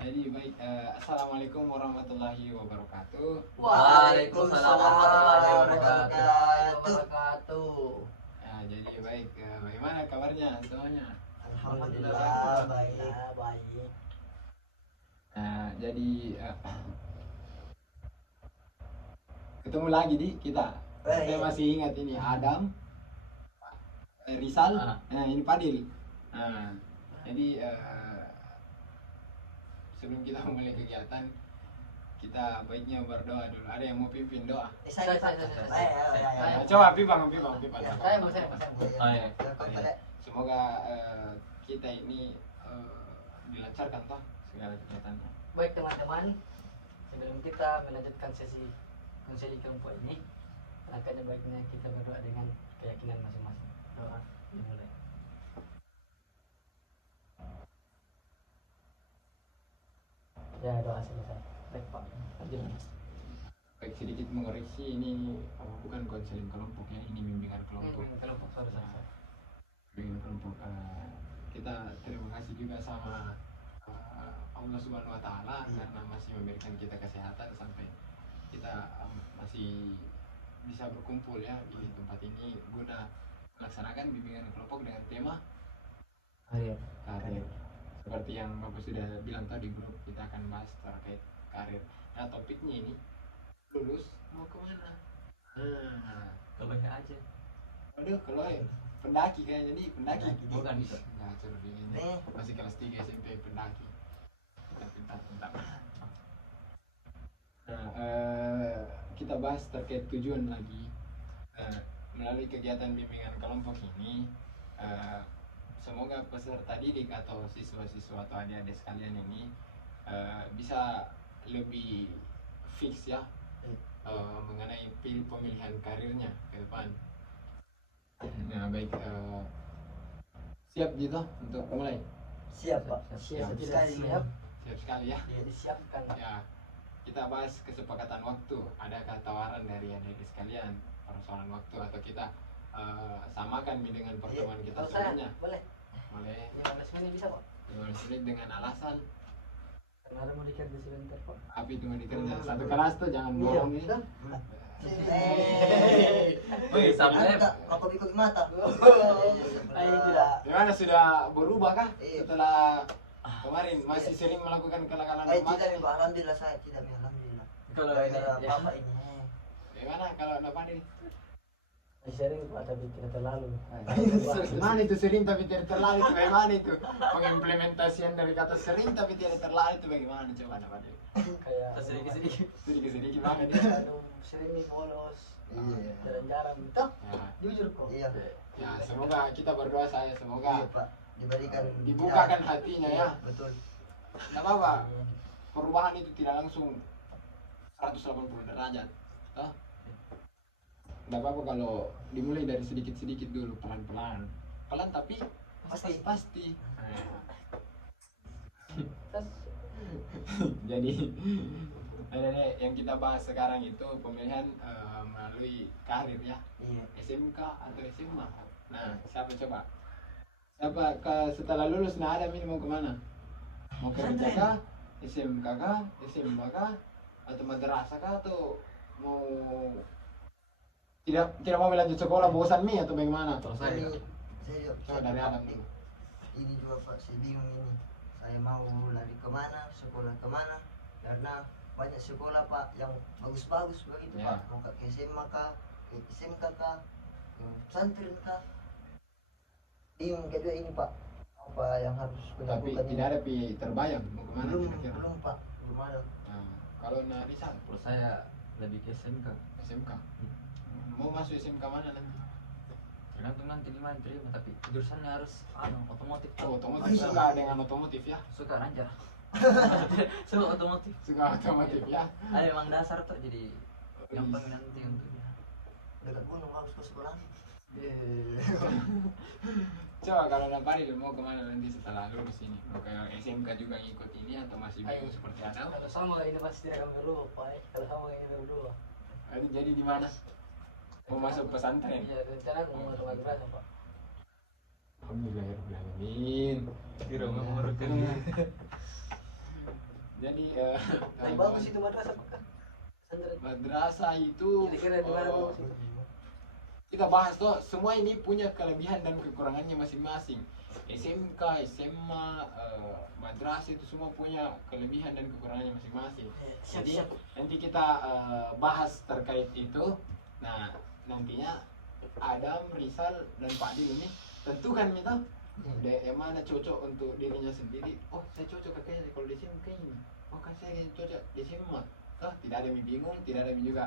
Jadi baik, assalamualaikum warahmatullahi wabarakatuh. Waalaikumsalam warahmatullahi wabarakatuh. Ya, jadi baik, bagaimana kabarnya semuanya? Alhamdulillah baik. Jadi ketemu lagi di kita. Saya masih ingat ini Adam, Rizal, ini Padil. Jadi sebelum kita mulai kegiatan, kita baiknya berdoa dulu. Ada yang mau pimpin doa? Saya. Coba pimpin. Saya. Semoga kita ini dilancarkan toh segala kegiatannya. Baik teman-teman, sebelum kita melanjutkan sesi konseli kelompok ini, alangkah baiknya kita berdoa dengan keyakinan masing-masing. Doa dimulai. Ya, doa selesai. Baik Pak, lanjut. Baik, sedikit mengoreksi, ini bukan konseling kelompok ya, ini bimbingan kelompok. Kelompok saudara. Bimbingan kelompok. Kita terima kasih juga sama Allah Subhanahu Wa Taala karena masih memberikan kita kesehatan sampai kita masih bisa berkumpul ya di tempat ini guna melaksanakan bimbingan kelompok dengan tema karir. Seperti yang Bapak sudah bilang tadi, grup kita akan bahas terkait karir. Nah, topiknya ini lulus mau kemana? Kebanyakan aja. Aduh, kalau pendaki kayaknya nih, pendaki. Bukan bisa. Nggak, seru ini. Masih kelas 3 SMP pendaki. Pintar. Nah, kita bahas terkait tujuan lagi. Melalui kegiatan bimbingan kelompok ini, semoga peserta didik atau siswa-siswa atau adik-adik sekalian ini bisa lebih fix ya mengenai pemilihan karirnya ke depan. Nah baik, siap gitu untuk mulai? Siap Pak. Siap sekali ya. Disiapkan. Ya, kita bahas kesepakatan waktu. Adakah tawaran dari adik-adik sekalian persoalan waktu atau kita samakan dengan pertemuan kita sebelumnya? Boleh. 15 menit bisa Pak? 15 menit dengan alasan Karena ada mau dikerja sebentar Pak. api itu mau dikerja satu kelas tuh jangan bohong nih. Wih, sampai aku ikut mata. tidak. Gimana, sudah berubah kah setelah kemarin masih sering melakukan kenakalan remaja? Tidak, alhamdulillah saya tidak, alhamdulillah. Kalau ini Bapak ini. Gimana kalau Anda Fadil? sering Pak tapi tidak terlalu. Gimana itu sering tapi tidak terlalu itu bagaimana itu? Pengimplementasian dari kata sering tapi tidak terlalu itu bagaimana, coba Anda Fadil? Kayak sedikit-sedikit. Sedikit banget ya. Sering nih bolos. Iya. Jarang-jarang gitu. Ya. Jujur kok. Iya. Ya, semoga kita berdoa Iya, semoga Pak. Diberikan dibukakan hatinya ya. Betul. Nggak apa-apa, perubahan itu tidak langsung 180 derajat. Toh? Nggak apa-apa kalau dimulai dari sedikit-sedikit dulu, pelan-pelan. Pelan tapi pasti. Jadi yang kita bahas sekarang itu pemilihan melalui karir ya. Iya. SMK atau SMA. Nah, siapa coba? Setelah lulus nah ada ini mau kemana? Mau kerja kah? SMK kah? SMA kah? Atau madrasah kah? Atau mau tidak mau lanjut sekolah, bosan nih atau bagaimana? Saya Coba dari Adam dulu. Ini juga Pak, saya bingung ini. Saya mau lari kemana, sekolah kemana? Karena banyak sekolah Pak yang bagus-bagus begitu Ya. Pak. Mau ke SMA kah, ke SMK kah, ke pesantren kah? Bingung kedua ini Pak. Apa yang harus Tapi kulakukan tidak ada terbayang mau kemana belum, kira-kira? belum Pak, belum ada. Nah, kalau Rizal, Kalau saya lebih ke SMK, SMK. Mau masuk SMK mana nanti? tergantung nanti di mana terima, tapi jurusannya harus otomotif. Oh, otomotif, suka dengan otomotif ya? Suka ranjah. Suka otomotif. Suka otomotif ya? Ada emang dasar tuh, jadi gampang nanti untuknya. Dekat gunung harus ke sekolah. Coba kalau Napari mau kemana nanti setelah lulus ini? Mau ke SMK juga ngikut ini atau masih bingung seperti Adam? Kalau sama ini pasti tidak akan perlu Pak. Kalau sama ini berdua. Jadi di mana? Mau masuk pesantren? Iya, rencana mau masuk madrasah Pak. Alhamdulillahirrahmanirrahim. Kira mengurukan. Jadi Tapi bagus itu madrasah apakah? Pesantren. madrasah itu Kira-kira di mana bagus itu? kita bahas tuh semua ini punya kelebihan dan kekurangannya masing-masing. SMK, SMA, madrasah itu semua punya kelebihan dan kekurangannya masing-masing. Siap, Jadi siap. nanti kita bahas terkait itu. Nah nantinya Adam, Rizal, dan Pak Adil ini tentukan kita yang mana cocok untuk dirinya sendiri. Oh saya cocok kayaknya kalau di sini kayak ini. Oh kan saya cocok di sini mah. Oh tidak ada yang bingung, tidak ada yang juga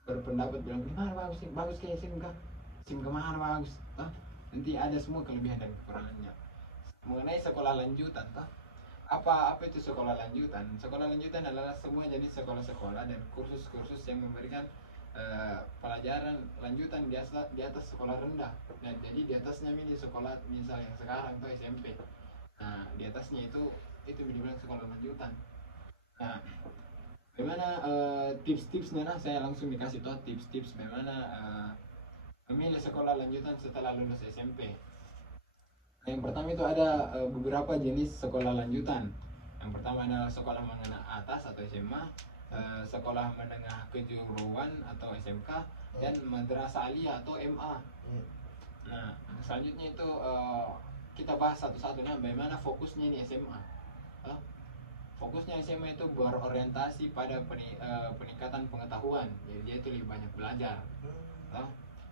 berpendapat bilang gimana bagus sih, bagus kayak SMK, SMK mana bagus. Nanti ada semua kelebihan dan kekurangannya. Mengenai sekolah lanjutan, apa itu sekolah lanjutan? Sekolah lanjutan adalah semua jenis sekolah-sekolah dan kursus-kursus yang memberikan pelajaran lanjutan di atas sekolah rendah. Nah, jadi di atasnya ini sekolah misal yang sekarang tuh SMP. Nah, di atasnya itu dibilang sekolah lanjutan. Nah, bagaimana tips-tipsnya? Nah, saya langsung dikasih tahu tips-tips bagaimana memilih sekolah lanjutan setelah lulus SMP. Yang pertama itu ada beberapa jenis sekolah lanjutan. Yang pertama adalah sekolah menengah atas atau SMA, sekolah menengah kejuruan atau SMK, dan madrasah aliyah atau MA. Nah, selanjutnya itu kita bahas satu-satu. Nah, bagaimana fokusnya ini SMA? Fokusnya SMA itu berorientasi pada peningkatan pengetahuan. Jadi dia itu lebih banyak belajar.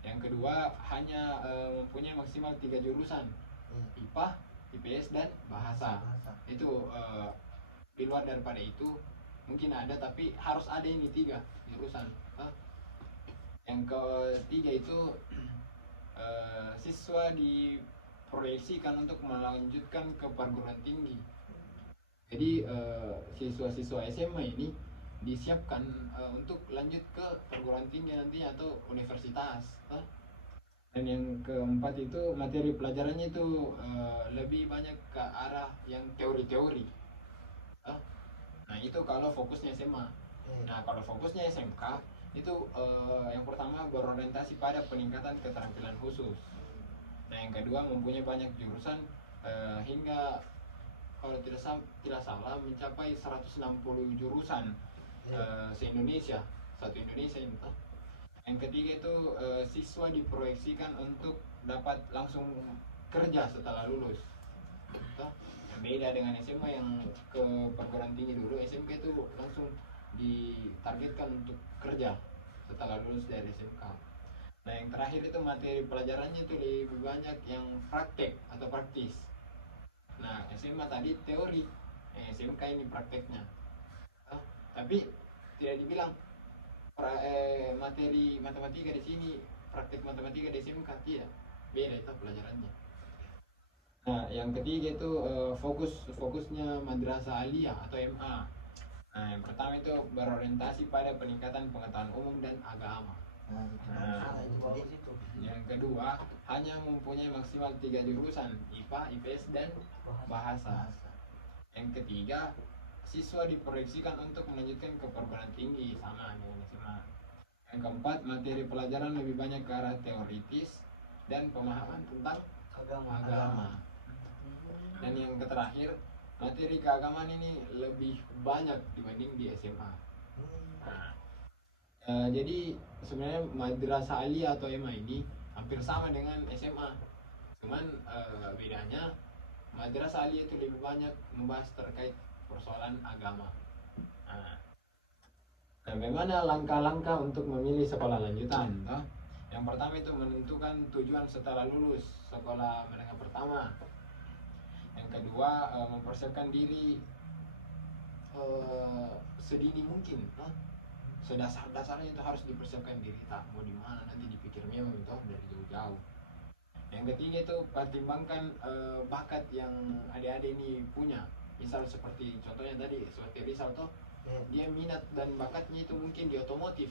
Yang kedua hanya mempunyai maksimal 3 jurusan. IPA, IPS, dan bahasa. Itu di luar daripada itu mungkin ada, tapi harus ada ini 3 jurusan. Yang ketiga itu siswa diproyeksikan untuk melanjutkan ke perguruan tinggi. Jadi siswa-siswa SMA ini disiapkan untuk lanjut ke perguruan tinggi nanti atau universitas. Dan yang keempat itu materi pelajarannya itu lebih banyak ke arah yang teori-teori. Nah itu kalau fokusnya SMA. Nah kalau fokusnya SMK itu yang pertama berorientasi pada peningkatan keterampilan khusus. Nah yang kedua mempunyai banyak jurusan hingga kalau tidak salah mencapai 160 jurusan se-Indonesia, satu Indonesia ini. Yang ketiga itu siswa diproyeksikan untuk dapat langsung kerja setelah lulus. Yang beda dengan SMA yang ke perguruan tinggi dulu, SMK itu langsung ditargetkan untuk kerja setelah lulus dari SMK. Nah yang terakhir itu materi pelajarannya itu lebih banyak yang praktek atau praktis. Nah SMA tadi teori, SMK ini prakteknya. Tapi tidak dibilang materi matematika di sini, praktek matematika di SMK tidak, beda itu pelajarannya. Nah yang ketiga itu fokusnya madrasah aliyah atau MA. Nah yang pertama itu berorientasi pada peningkatan pengetahuan umum dan agama. Yang kedua hanya mempunyai maksimal 3 jurusan, IPA, IPS, dan bahasa. Yang ketiga siswa diproyeksikan untuk melanjutkan ke perguruan tinggi sama dengan SMA. Yang keempat materi pelajaran lebih banyak ke arah teoritis dan pemahaman tentang agama. Dan yang terakhir materi keagamaan ini lebih banyak dibanding di SMA. Jadi sebenarnya madrasah aliyah atau MA ini hampir sama dengan SMA, cuman bedanya madrasah aliyah itu lebih banyak membahas terkait persoalan agama. Nah, bagaimana langkah-langkah untuk memilih sekolah lanjutan? Yang pertama itu menentukan tujuan setelah lulus sekolah menengah pertama. Yang kedua mempersiapkan diri sedini mungkin. Sedasar-dasarnya itu harus dipersiapkan diri, tak mau di mana nanti dipikir memang itu dari jauh-jauh. Yang ketiga itu pertimbangkan bakat yang adik-adik ini punya. Misal seperti contohnya tadi seperti Rizal toh, dia minat dan bakatnya itu mungkin di otomotif.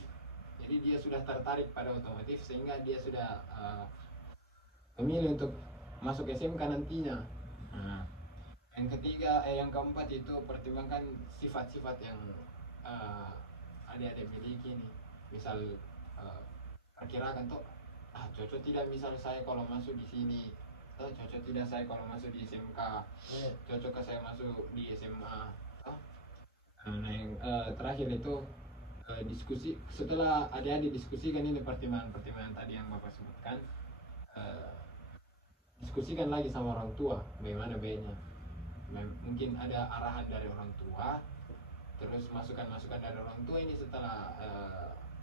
Jadi dia sudah tertarik pada otomotif sehingga dia sudah memilih untuk masuk SMK nantinya. Yang ketiga, yang keempat itu pertimbangkan sifat-sifat yang adik-adik miliki nih. Misal perkirakan toh cocok tidak misal saya kalau masuk di sini Oh, cocok tidak saya kalau masuk di SMK, Iya. cocok ke saya masuk di SMA. Oh. Nah, yang terakhir itu diskusi setelah adik-adik diskusikan ini pertimbangan-pertimbangan tadi yang Bapak sebutkan, eh, diskusikan lagi sama orang tua bagaimana baiknya. Mungkin ada arahan dari orang tua, terus masukan-masukan dari orang tua ini setelah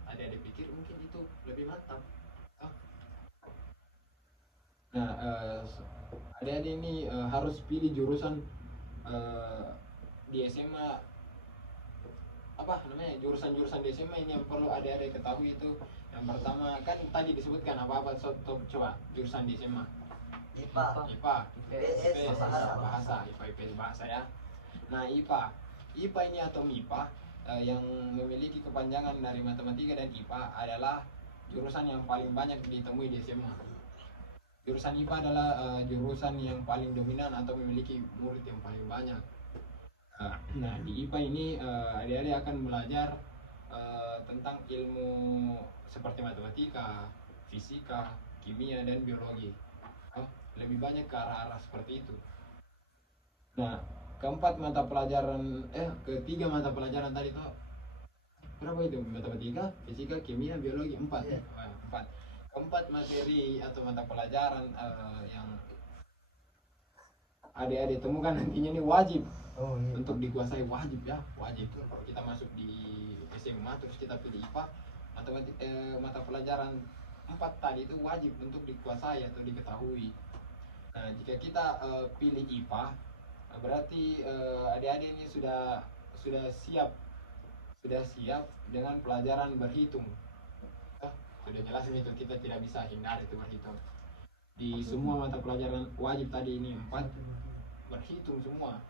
adik-adik pikir mungkin itu lebih mantap. Oh. Nah, adik-adik ini harus pilih jurusan di SMA, apa namanya, jurusan-jurusan di SMA ini yang perlu adik-adik ketahui itu. Yang pertama kan tadi disebutkan apa-apa, coba jurusan di SMA. IPA. IPA, IPS, IPS, bahasa, IPA, IPS, bahasa ya. Nah, IPA ini atau MIPA yang memiliki kepanjangan dari matematika dan IPA adalah jurusan yang paling banyak ditemui di SMA. Jurusan IPA adalah jurusan yang paling dominan atau memiliki murid yang paling banyak. Nah, di IPA ini adik-adik akan belajar tentang ilmu seperti matematika, fisika, kimia, dan biologi. Lebih banyak ke arah-arah seperti itu. Nah, ketiga mata pelajaran tadi tuh berapa itu? Matematika, fisika, kimia, biologi, 4. Iya. 4. Keempat materi atau mata pelajaran yang adik-adik temukan nantinya ini wajib Oh iya. untuk dikuasai, wajib ya, wajib. Kalau kita masuk di SMA terus kita pilih IPA, mata pelajaran 4 tadi itu wajib untuk dikuasai atau diketahui. Nah, jika kita pilih IPA, berarti adik-adik ini sudah siap dengan pelajaran berhitung. Sudah jelas itu, kita tidak bisa hindari itu berhitung. Di semua mata pelajaran wajib tadi ini 4 berhitung semua.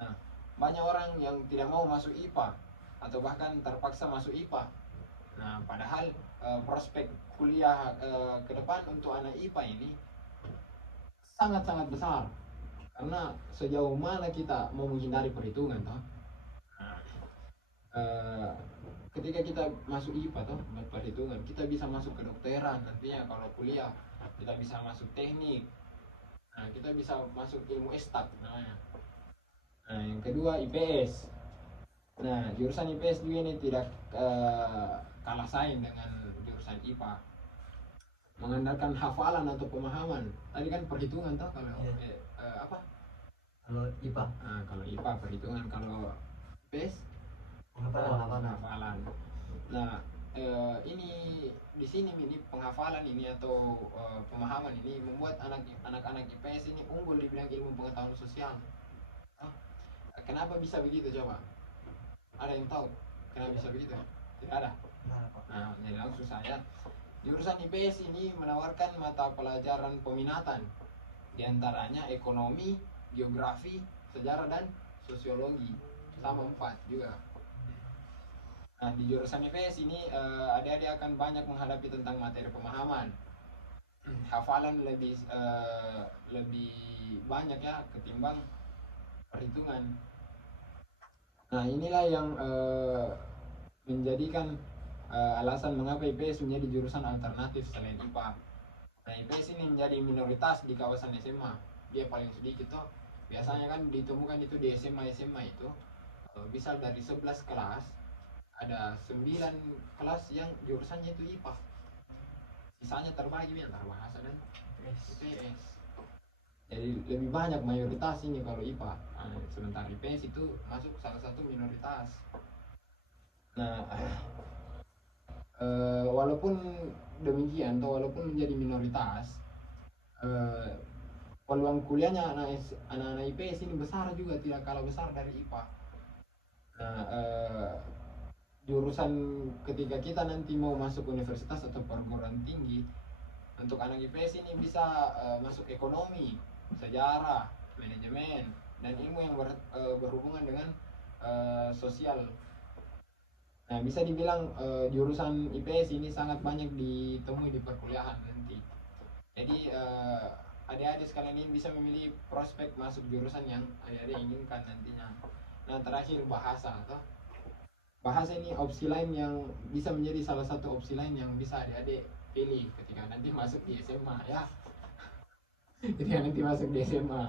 Nah, banyak orang yang tidak mau masuk IPA atau bahkan terpaksa masuk IPA. Nah, padahal prospek kuliah ke depan untuk anak IPA ini sangat-sangat besar. Karena sejauh mana kita mau menghindari perhitungan toh. Ketika kita masuk IPA toh, perhitungan, kita bisa masuk kedokteran nantinya kalau kuliah, kita bisa masuk teknik. Nah, kita bisa masuk ilmu estat namanya. Nah, yang kedua IPS. Nah, jurusan IPS juga ini tidak kalah saing dengan jurusan IPA. Mengandalkan hafalan atau pemahaman. Tadi kan perhitungan toh kalau apa? Kalau IPA. Nah, kalau IPA perhitungan, kalau IPS Hafalan. Nah, ini di sini ini penghafalan ini atau pemahaman ini membuat anak-anak IPS ini unggul di bidang ilmu pengetahuan sosial. Kenapa bisa begitu coba? Ada yang tahu kenapa bisa begitu? Tidak ada. Nah, jadi langsung saja. Jurusan IPS ini menawarkan mata pelajaran peminatan, diantaranya ekonomi, geografi, sejarah, dan sosiologi, sama 4 juga. Nah, di jurusan IPS ini adik-adik akan banyak menghadapi tentang materi pemahaman. Hafalan lebih banyak ya ketimbang perhitungan. Nah, inilah yang menjadikan alasan mengapa IPS menjadi jurusan alternatif selain IPA. Nah, IPS ini menjadi minoritas di kawasan SMA. Dia paling sedikit tuh. Biasanya kan ditemukan itu di SMA itu bisa dari 11 kelas ada 9 kelas yang jurusannya itu IPA. Sisanya terbagi antara bahasa dan IPS. Jadi lebih banyak mayoritas ini kalau IPA. Nah, sementara IPS itu masuk salah satu minoritas. Nah, walaupun demikian atau walaupun menjadi minoritas, peluang kuliahnya anak-anak IPS ini besar juga, tidak kalah besar dari IPA. Nah, jurusan ketika kita nanti mau masuk universitas atau perguruan tinggi, untuk anak IPS ini bisa masuk ekonomi, sejarah, manajemen, dan ilmu yang berhubungan dengan sosial. Nah, bisa dibilang jurusan IPS ini sangat banyak ditemui di perkuliahan nanti. Jadi adik-adik sekalian ini bisa memilih prospek masuk jurusan yang adik-adik inginkan nantinya. Nah, terakhir bahasa atau bahasa ini opsi lain yang bisa menjadi salah satu opsi lain yang bisa adik-adik pilih ketika nanti masuk di SMA ya. ketika nanti masuk di SMA.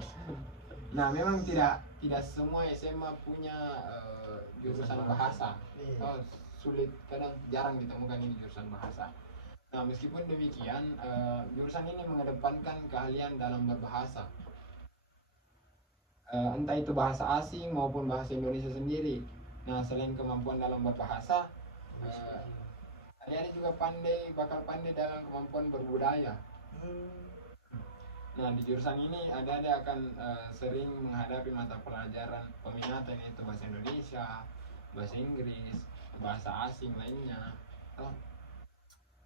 Nah, memang tidak semua SMA punya jurusan bahasa. Iya. Oh, sulit, kadang jarang ditemukan ini jurusan bahasa. Nah, meskipun demikian, jurusan ini mengedepankan keahlian dalam berbahasa. Entah itu bahasa asing maupun bahasa Indonesia sendiri. Nah, selain kemampuan dalam berbahasa, adik-adik juga bakal pandai dalam kemampuan berbudaya. Nah, di jurusan ini adik-adik akan sering menghadapi mata pelajaran peminatan, yaitu bahasa Indonesia, bahasa Inggris, bahasa asing lainnya.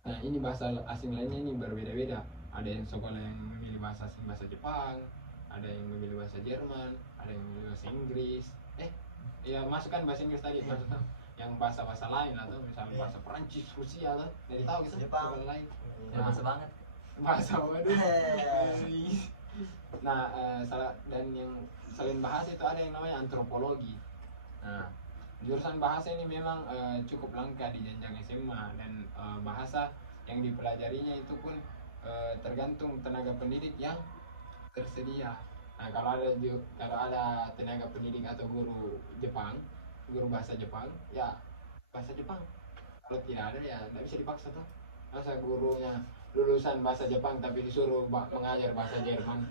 Nah, ini bahasa asing lainnya ini berbeda-beda. Ada yang sekolah yang memilih bahasa asing bahasa Jepang, ada yang memilih bahasa Jerman, ada yang memilih bahasa Inggris. Ya masukkan bahasa Inggris tadi, maksudnya yang bahasa-bahasa lain atau misalnya bahasa Perancis, Rusia lah, dari tahu gitu Jepang. sekolah lain. Ya, masa banget. Bahasa waduh. Nah, dan yang selain bahasa itu ada yang namanya antropologi. Nah, jurusan bahasa ini memang cukup langka di jenjang SMA, dan bahasa yang dipelajarinya itu pun tergantung tenaga pendidik yang tersedia. Nah, kalau ada tenaga pendidik atau guru bahasa Jepang, ya bahasa Jepang. Kalau tidak ada ya tidak bisa dipaksa tuh. Masa gurunya lulusan bahasa Jepang tapi disuruh mengajar bahasa Jerman?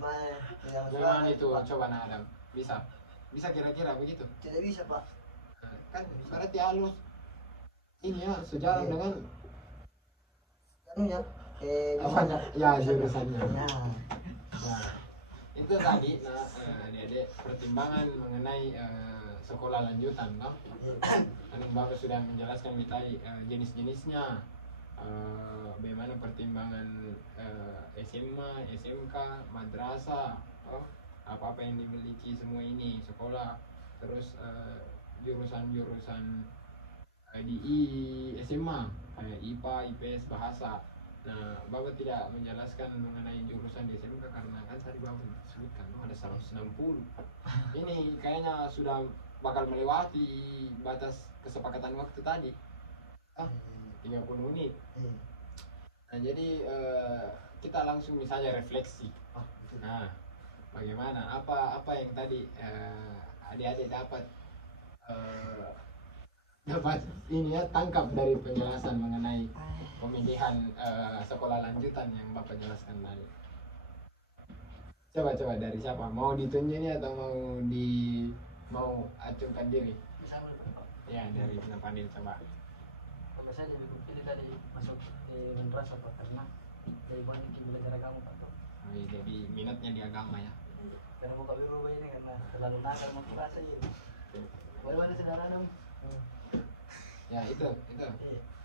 Gimana itu? Coba Nah Adam, bisa kira-kira begitu? Tidak bisa pak. Kan berarti halus ini ya sejalan dengan Anunya apanya ya jurusannya. Ya. Nah, itu tadi. Nah, adik-adik pertimbangan mengenai sekolah lanjutan, toh. Kan Bapak sudah menjelaskan tadi jenis-jenisnya, bagaimana pertimbangan SMA, SMK, madrasah, apa-apa yang dimiliki semua ini sekolah, terus jurusan-jurusan di SMA, kayak IPA, IPS, bahasa. Nah, Bapak tidak menjelaskan mengenai jurusan di SMK karena kan tadi Bapak sebutkan ada 160. Ini kayaknya sudah bakal melewati batas kesepakatan waktu tadi. 30 menit. Nah, jadi kita langsung misalnya refleksi. Nah, bagaimana apa yang tadi adik-adik dapat ini ya, tangkap dari penjelasan mengenai pemilihan sekolah lanjutan yang Bapak jelaskan tadi. Coba dari siapa? Mau ditunjuknya atau mau acungkan diri? Bisa boleh pak. Ya, dari Pinapandil coba. Kalau saya jadi pilih tadi masuk di madrasah pak, karena dari banyak belajar agama pak. Jadi minatnya di agama ya. Karena buka biru ini karena terlalu nakal motivasi. Bagaimana saudara dong? Ya itu.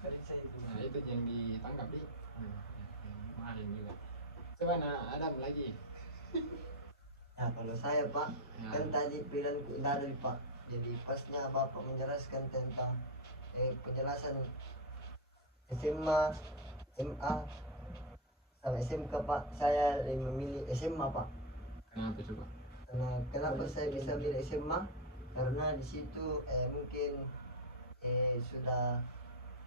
Dari saya itu. Nah, itu yang ditangkap di. Kemarin juga. Coba Adam lagi. Nah kalau saya pak, kan tadi pilihanku tidak ada pak. Jadi pasnya bapak menjelaskan tentang penjelasan SMA, MA, sama SMK pak. Saya lebih memilih SMA pak. Kenapa coba? Kenapa saya bisa milih SMA? Karena di situ mungkin sudah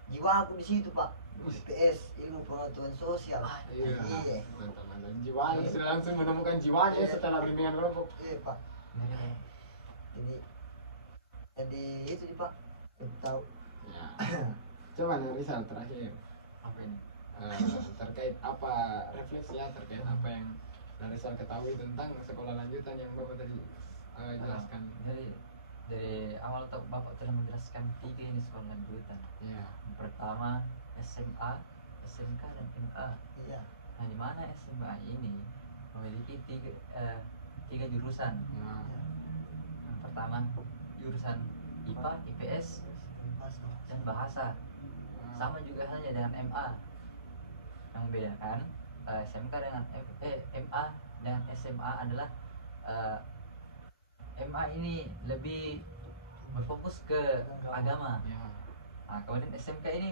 jiwa aku di situ pak. IPS, ilmu pengetahuan sosial. Iya. Iya. Mantap. Jiwanya sudah langsung menemukan jiwanya setelah bimbingan kelompok. Iya pak. Jadi itu nih pak. Kita tahu. Ya. Coba misal terakhir Apa ini? terkait apa refleksi ya terkait apa yang Narisal ketahui tentang sekolah lanjutan yang Bapak tadi jelaskan. Dari awal Bapak telah menjelaskan 3 ini sekolah lanjutan. Ya. Yang pertama SMA, SMK dan MA. Iya. Nah, di mana SMA ini memiliki tiga jurusan. Nah, Yang pertama jurusan IPA, IPS, dan bahasa. Sama juga halnya dengan MA. Yang membedakan SMK dengan MA dengan SMA adalah MA ini lebih berfokus ke agama. ya. Nah, kemudian SMK ini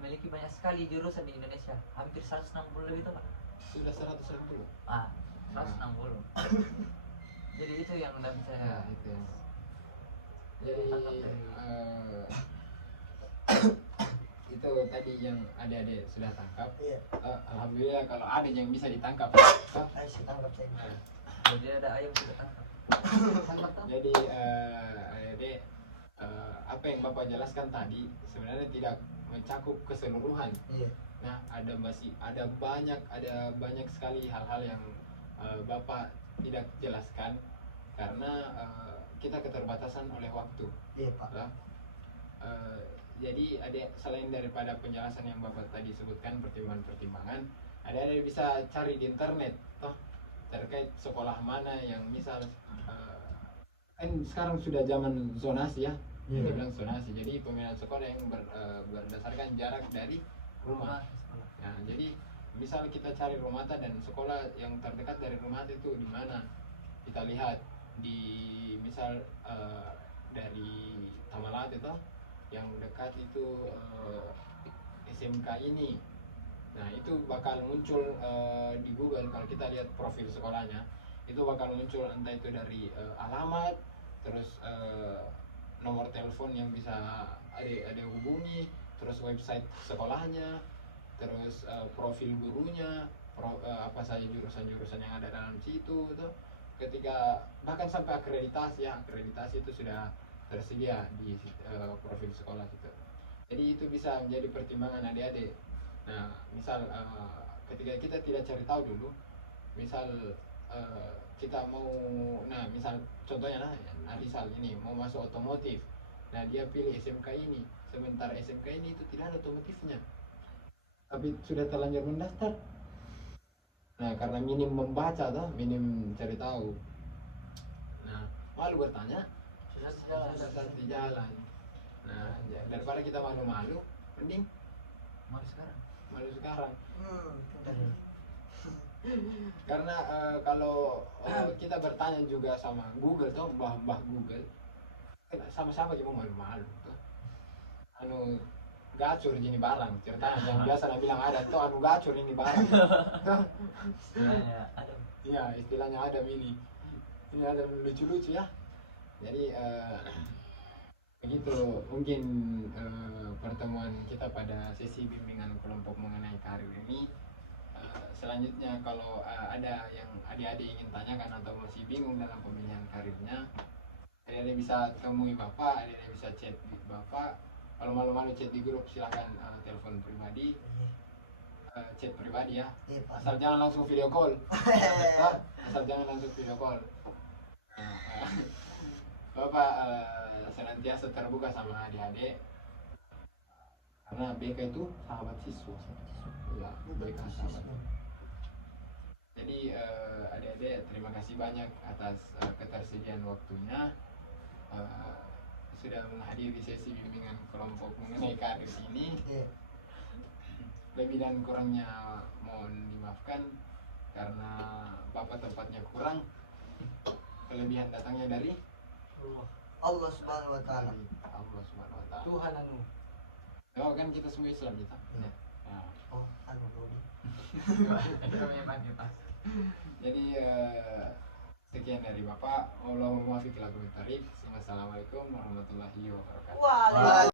memiliki banyak sekali jurusan di Indonesia, hampir 160 lebih tuh pak. Sudah 160. 160. Jadi itu yang tidak bisa Ya, itu. Jadi tangkap dari itu itu tadi yang adik-adik sudah tangkap. Iya. Alhamdulillah kalau ada yang bisa ditangkap. Ayo saya tangkap saya. Jadi ada ayam sudah tangkap. Jadi adik, apa yang Bapak jelaskan tadi sebenarnya tidak mencakup keseluruhan. Iya. Nah, ada banyak sekali hal-hal yang Bapak tidak jelaskan karena kita keterbatasan oleh waktu. Iya Pak. Lah. Jadi adik, selain daripada penjelasan yang Bapak tadi sebutkan pertimbangan-pertimbangan, ada bisa cari di internet toh terkait sekolah mana yang misal kan sekarang sudah zaman zonasi ya. Iya. Dibilang zonasi. Jadi pemilihan sekolah yang berdasarkan jarak dari rumah. Nah, jadi misal kita cari rumah dan sekolah yang terdekat dari rumah itu di mana? Kita lihat di misal dari Tamalat itu yang dekat itu SMK ini. Nah, itu bakal muncul di Google kalau kita lihat profil sekolahnya. Itu bakal muncul entah itu dari alamat, terus nomor telepon yang bisa ada hubungi, terus website sekolahnya, terus profil gurunya, apa saja jurusan-jurusan yang ada dalam situ itu. Ketika bahkan sampai akreditasi itu sudah tersedia di profil sekolah itu. Jadi itu bisa menjadi pertimbangan adik-adik. Nah, misal ketika kita tidak cari tahu dulu, misal kita mau, nah misal contohnya Arisal ini mau masuk otomotif, nah dia pilih SMK ini, sementara SMK ini itu tidak ada otomotifnya, tapi sudah terlanjur mendaftar. Nah, karena minim membaca minim cari tahu, nah malu bertanya, susah di jalan. Nah, daripada kita malu-malu, mending malu sekarang. Benar. Karena kalau kita bertanya juga sama Google tuh, mbah Google, sama-sama kita malu-malu tuh. Gacor ini barang, ceritanya yang biasa bilang ada tuh gacor ini barang. Iya, istilahnya Adam ini ada lucu-lucu ya. Jadi begitu mungkin pertemuan kita pada sesi bimbingan kelompok mengenai karir ini. Selanjutnya kalau ada yang adik-adik ingin tanyakan atau masih bingung dalam pemilihan karirnya, adik-adik bisa temui Bapak, adik-adik bisa chat di Bapak. Kalau malu-malu chat di grup silakan telepon pribadi, chat pribadi ya. Iya Pak. Asal jangan langsung video call. Asal jangan langsung video call. Bapak senantiasa terbuka sama adik-adik karena BK itu sahabat siswa. Ya, BK sahabat. Jadi adik-adik terima kasih banyak atas ketersediaan waktunya sudah menghadiri sesi bimbingan kelompok mengenai karir ini. Iya. Lebih dan kurangnya mohon dimaafkan karena Bapak tempatnya kurang, kelebihan datangnya dari Allah Subhanahu wa taala. Allah Subhanahu wa taala. Tuhan Oh, kan kita semua Islam kita. Iya. Nah, Oh, Rodi. jadi sekian dari Bapak. Allahumma muwaffiq ila aqwamit thoriq. Wassalamualaikum warahmatullahi wabarakatuh. Waalaikumsalam.